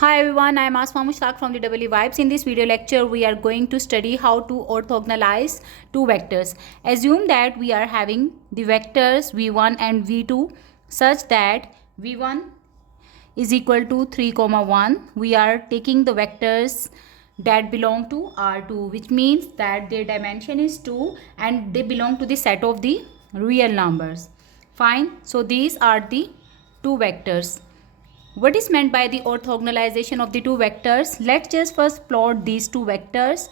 Hi everyone, I am Asma Mushtaq from the EE Vibes. In this video lecture, we are going to study how to orthogonalize two vectors. Assume that we are having the vectors v1 and v2 such that v1 is equal to 3, 1. We are taking the vectors that belong to R2, which means that their dimension is 2 and they belong to the set of the real numbers. Fine. So these are the two vectors. What is meant by the orthogonalization of the two vectors? Let's just first plot these two vectors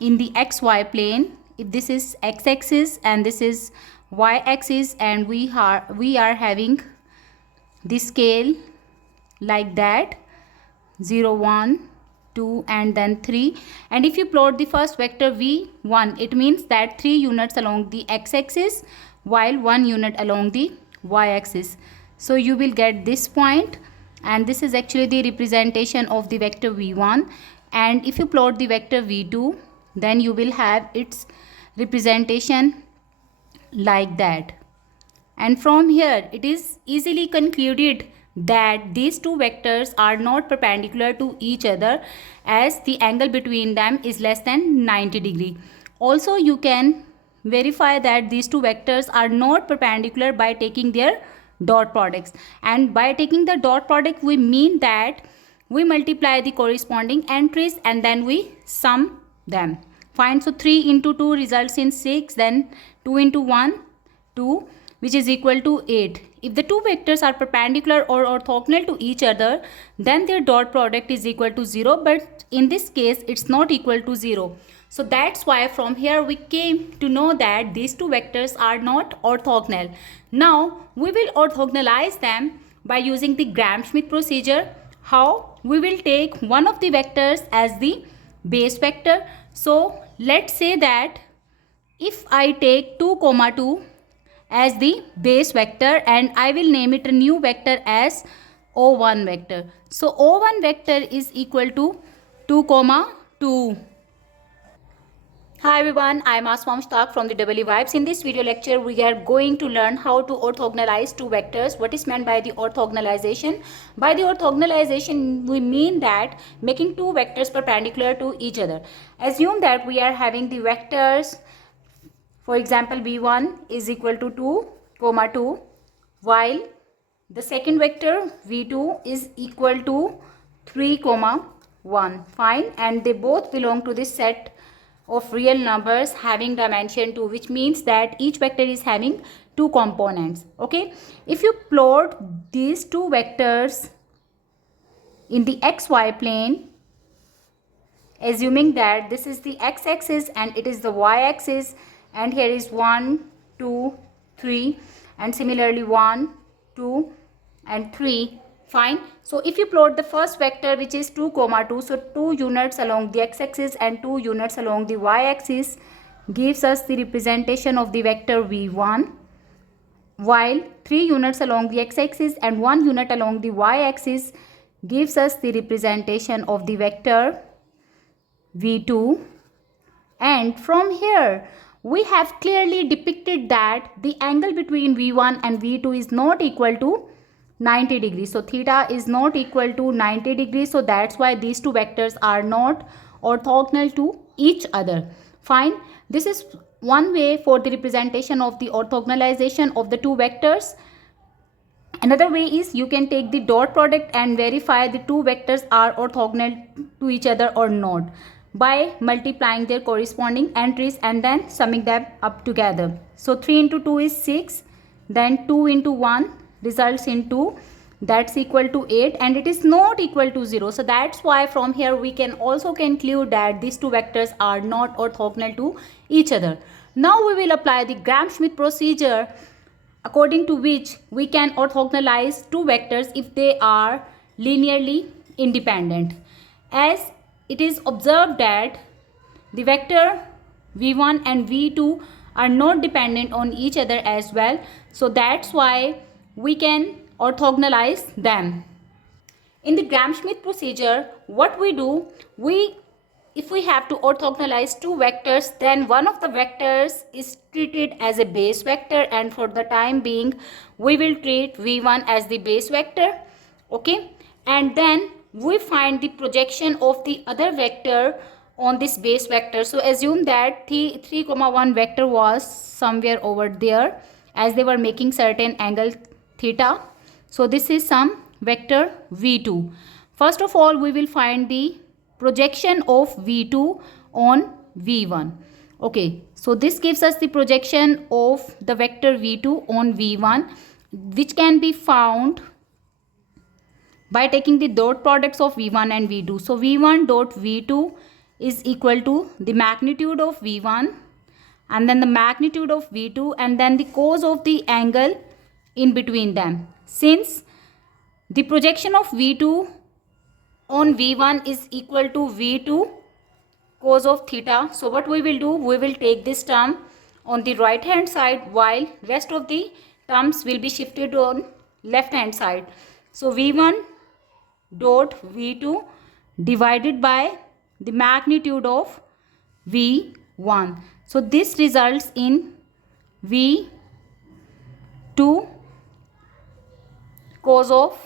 in the xy plane. If this is x-axis and this is y-axis, and we are having the scale like that 0, 1, 2 and then 3. And if you plot the first vector v1, it means that 3 units along the x-axis while 1 unit along the y-axis. So you will get this point, and this is actually the representation of the vector v1. And if you plot the vector v2, then you will have its representation like that. And from here it is easily concluded that these two vectors are not perpendicular to each other, as the angle between them is less than 90 degree. Also you can verify that these two vectors are not perpendicular by taking their dot products, and by taking the dot product we mean that we multiply the corresponding entries and then we sum them. Fine. So 3 into 2 results in 6, then 2 into 1 2, which is equal to 8. If the two vectors are perpendicular or orthogonal to each other, then their dot product is equal to 0, but in this case it's not equal to 0. So that's why from here we came to know that these two vectors are not orthogonal. Now we will orthogonalize them by using the Gram-Schmidt procedure. How? We will take one of the vectors as the base vector. So let's say that if I take 2, 2 as the base vector, and I will name it a new vector as O1 vector. So O1 vector is equal to 2, 2. Hi everyone, I am Asma Mushtaq from the EE Vibes. In this video lecture, we are going to learn how to orthogonalize two vectors. What is meant by the orthogonalization? By the orthogonalization, we mean that making two vectors perpendicular to each other. Assume that we are having the vectors, for example, v1 is equal to 2, 2, while the second vector v2 is equal to 3, 1. Fine. And they both belong to this set of real numbers having dimension 2, which means that each vector is having two components. Okay. If you plot these two vectors in the xy plane, assuming that this is the x-axis and it is the y-axis, and here is 1, 2, 3, and similarly 1, 2 and 3. Fine. So if you plot the first vector, which is 2, 2, so 2 units along the x-axis and 2 units along the y-axis gives us the representation of the vector v1, while 3 units along the x-axis and 1 unit along the y-axis gives us the representation of the vector v2. And from here we have clearly depicted that the angle between v1 and v2 is not equal to 90 degrees. So theta is not equal to 90 degrees. So that's why these two vectors are not orthogonal to each other. Fine. This is one way for the representation of the orthogonalization of the two vectors. Another way is you can take the dot product and verify the two vectors are orthogonal to each other or not by multiplying their corresponding entries and then summing them up together. So 3 into 2 is 6, then 2 into 1 results in 2, that's equal to 8, and it is not equal to 0. So that's why from here we can also conclude that these two vectors are not orthogonal to each other. Now we will apply the Gram-Schmidt procedure, according to which we can orthogonalize two vectors if they are linearly independent. As it is observed that the vector v1 and v2 are not dependent on each other as well. So that's why we can orthogonalize them. In the Gram-Schmidt procedure, what we do, if we have to orthogonalize two vectors, then one of the vectors is treated as a base vector, and for the time being we will treat v1 as the base vector. Okay. And then we find the projection of the other vector on this base vector. So assume that 3, 1 vector was somewhere over there, as they were making certain angle theta. So this is some vector v2. First of all, we will find the projection of v2 on v1. Okay, so this gives us the projection of the vector v2 on v1, which can be found by taking the dot products of v1 and v2. So v1 dot v2 is equal to the magnitude of v1 and then the magnitude of v2 and then the cos of the angle in between them. Since the projection of v2 on v1 is equal to v2 cos of theta, so what we will do, we will take this term on the right hand side while rest of the terms will be shifted on left hand side. So v1 dot v2 divided by the magnitude of v1. So this results in v2 cos of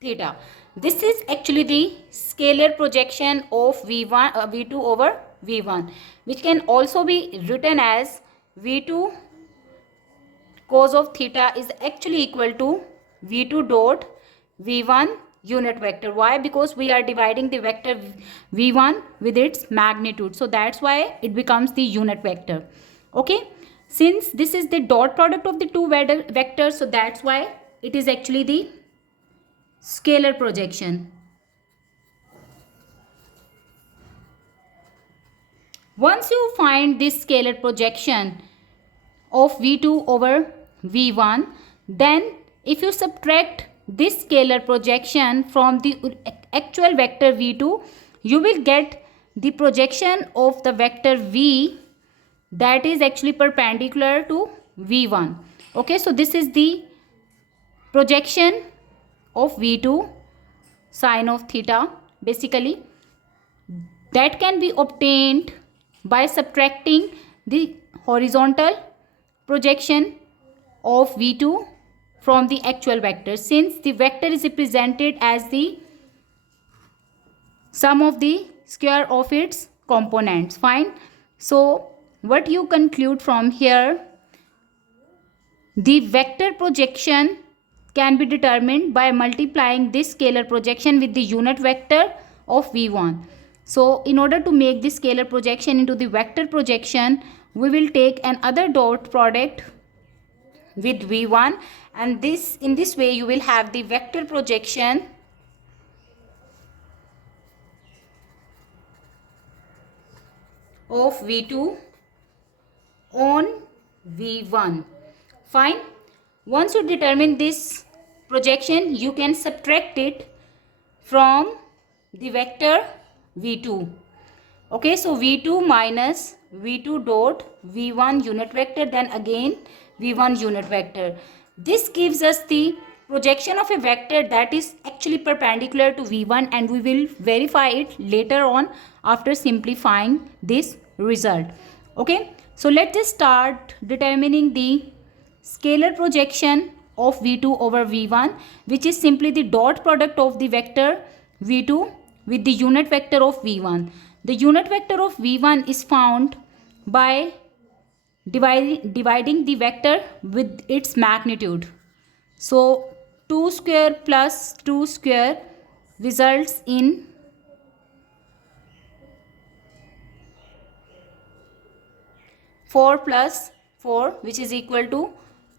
theta. This is actually the scalar projection of v2 over v1, which can also be written as v2 cos of theta is actually equal to v2 dot v1 unit vector. Why? Because we are dividing the vector v1 with its magnitude, so that's why it becomes the unit vector. Okay, since this is the dot product of the two vectors, so that's why it is actually the scalar projection. Once you find this scalar projection of v2 over v1, then if you subtract this scalar projection from the actual vector v2, you will get the projection of the vector v that is actually perpendicular to v1. Okay, so this is the projection of v2 sine of theta, basically, that can be obtained by subtracting the horizontal projection of v2 from the actual vector, since the vector is represented as the sum of the square of its components. Fine. So what you conclude from here, the vector projection can be determined by multiplying this scalar projection with the unit vector of v1. So in order to make this scalar projection into the vector projection, we will take another dot product with v1, and in this way you will have the vector projection of v2 on v1. Fine. Once you determine this projection, you can subtract it from the vector v2. Okay, so v2 minus v2 dot v1 unit vector, then again v1 unit vector. This gives us the projection of a vector that is actually perpendicular to v1, and we will verify it later on after simplifying this result. Okay, so let's just start determining the scalar projection of v2 over v1, which is simply the dot product of the vector v2 with the unit vector of v1. The unit vector of v1 is found by dividing the vector with its magnitude. So 2 square plus 2 square results in 4 plus 4, which is equal to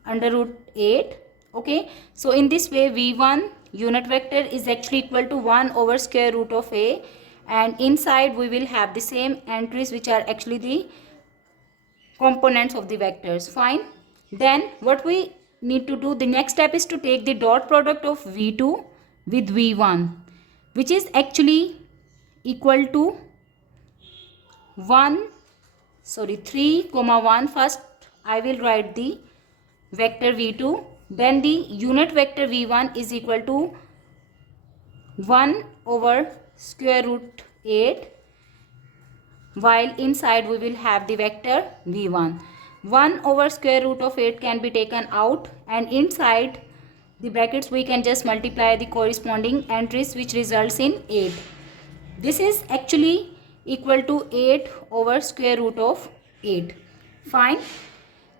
under root 8. Okay, so in this way v1 unit vector is actually equal to 1 over square root of a, and inside we will have the same entries which are actually the components of the vectors. Fine. Then what we need to do, the next step is to take the dot product of v2 with v1, which is actually equal to 3, 1. First I will write the vector v2, then the unit vector v1 is equal to 1 over square root 8, while inside we will have the vector v1. 1 over square root of 8 can be taken out, and inside the brackets, we can just multiply the corresponding entries, which results in 8. This is actually equal to 8 over square root of 8. Fine.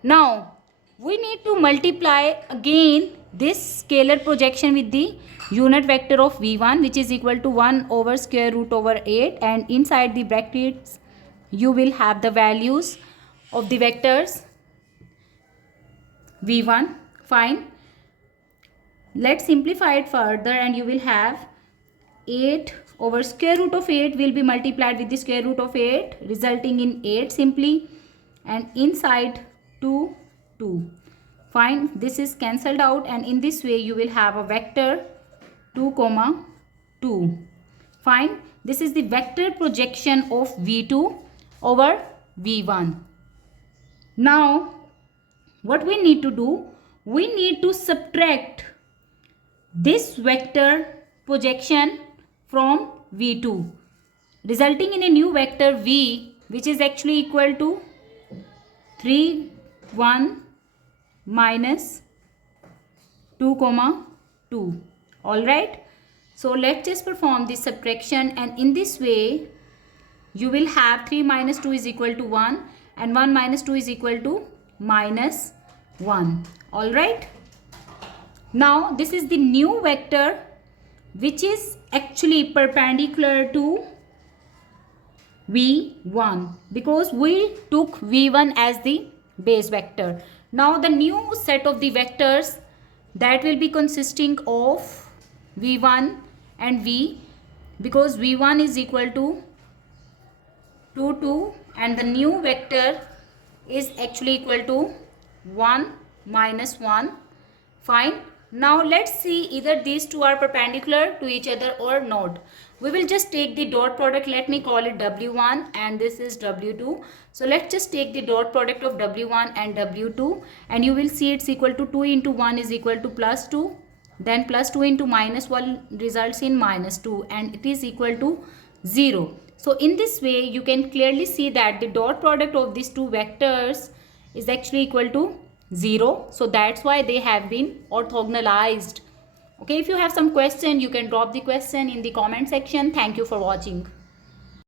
Now we need to multiply again this scalar projection with the unit vector of v1, which is equal to 1 over square root over 8, and inside the brackets you will have the values of the vectors v1. Fine. Let's simplify it further, and you will have 8 over square root of 8 will be multiplied with the square root of 8, resulting in 8 simply, and inside 2, 2. Fine. This is cancelled out, and in this way you will have a vector 2, 2. Fine. This is the vector projection of v2 over v1. Now what we need to do, we need to subtract this vector projection from v2, resulting in a new vector v, which is actually equal to 3, 1 minus 2, 2. Alright. So let's just perform this subtraction, and in this way you will have 3 minus 2 is equal to 1, and 1 minus 2 is equal to minus 1. Alright. Now this is the new vector which is actually perpendicular to v1, because we took v1 as the base vector. Now the new set of the vectors that will be consisting of v1 and v, because v1 is equal to 2, 2, and the new vector is actually equal to 1 minus 1. Fine. Now let's see either these two are perpendicular to each other or not. We will just take the dot product. Let me call it w1 and this is w2. So let's just take the dot product of w1 and w2, and you will see it's equal to 2 into 1 is equal to plus 2. Then plus 2 into minus 1 results in minus 2, and it is equal to 0. So in this way you can clearly see that the dot product of these two vectors is actually equal to 0. So that's why they have been orthogonalized. Okay, if you have some question, you can drop the question in the comment section. Thank you for watching.